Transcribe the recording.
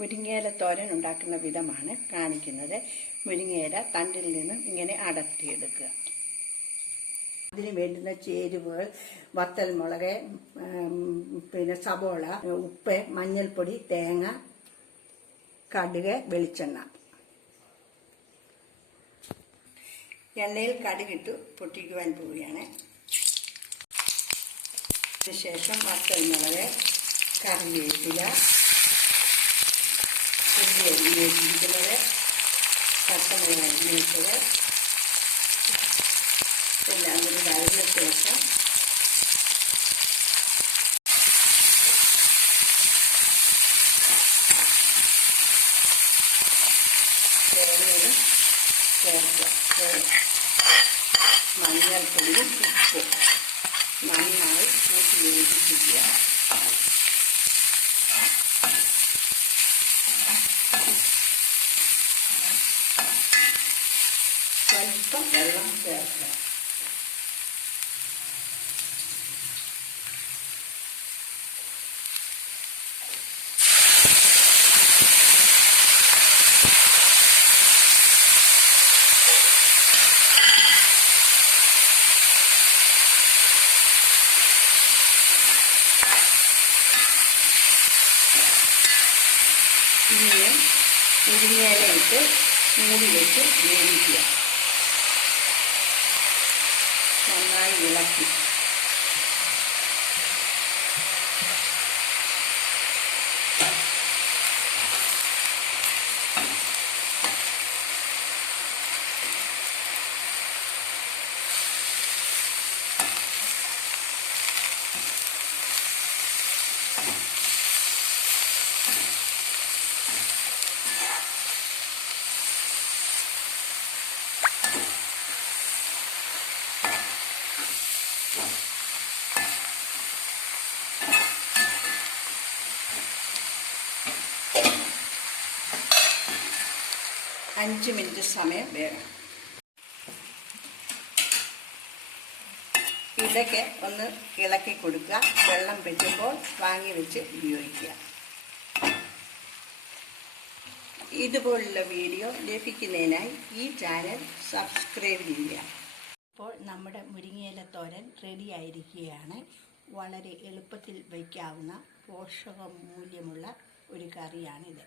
മുരിങ്ങയില തോരൻ ഉണ്ടാക്കുന്ന വിധമാണ് കാണിക്കുന്നത്. മുരിങ്ങയില തണ്ടിൽ നിന്നും ഇങ്ങനെ അടർത്തിയെടുക്കുക. അതിന് വേണ്ടുന്ന ചേരുവകൾ വത്തൽമുളക്, പിന്നെ സബോള, ഉപ്പ്, മഞ്ഞൾപ്പൊടി, തേങ്ങ, കടുക്, വെളിച്ചെണ്ണ. എണ്ണയിൽ കടുകിട്ട് പൊട്ടിക്കുവാൻ പോവുകയാണ്. അതിനുശേഷം വത്തൽമുളക്, കറിവേപ്പില, ഉള്ളി അരിഞ്ഞ് വെച്ചിരിക്കുന്നത്, പച്ചമുളക് അരിഞ്ഞ് വെച്ചത് എല്ലാം കൂടി വഴന്ന ശേഷം തേങ്ങയും ചേർക്കുക. മഞ്ഞൾപ്പൊടിയും ഉപ്പും നന്നായി കൂട്ടി വേവിപ്പിക്കുക. സ്വല്പം വെള്ളം ചേർക്കുക. ഇനിയും മുരിങ്ങയില ഇട്ട് മൂടി വെച്ച് വേവിക്കുക. നന്നായി ഇളക്കി അഞ്ച് മിനിറ്റ് സമയം വേണം. ഇടയ്ക്ക് ഒന്ന് ഇളക്കി കൊടുക്കുക. വെള്ളം പറ്റുമ്പോൾ വാങ്ങി വെച്ച് ഉപയോഗിക്കുക. ഇതുപോലുള്ള വീഡിയോ ലഭിക്കുന്നതിനായി ഈ ചാനൽ സബ്സ്ക്രൈബ് ചെയ്യുക. ഇപ്പോൾ നമ്മുടെ മുരിങ്ങയില തോരൻ റെഡി ആയിരിക്കുകയാണ്. വളരെ എളുപ്പത്തിൽ വയ്ക്കാവുന്ന പോഷകമൂല്യമുള്ള ഒരു കറിയാണിത്.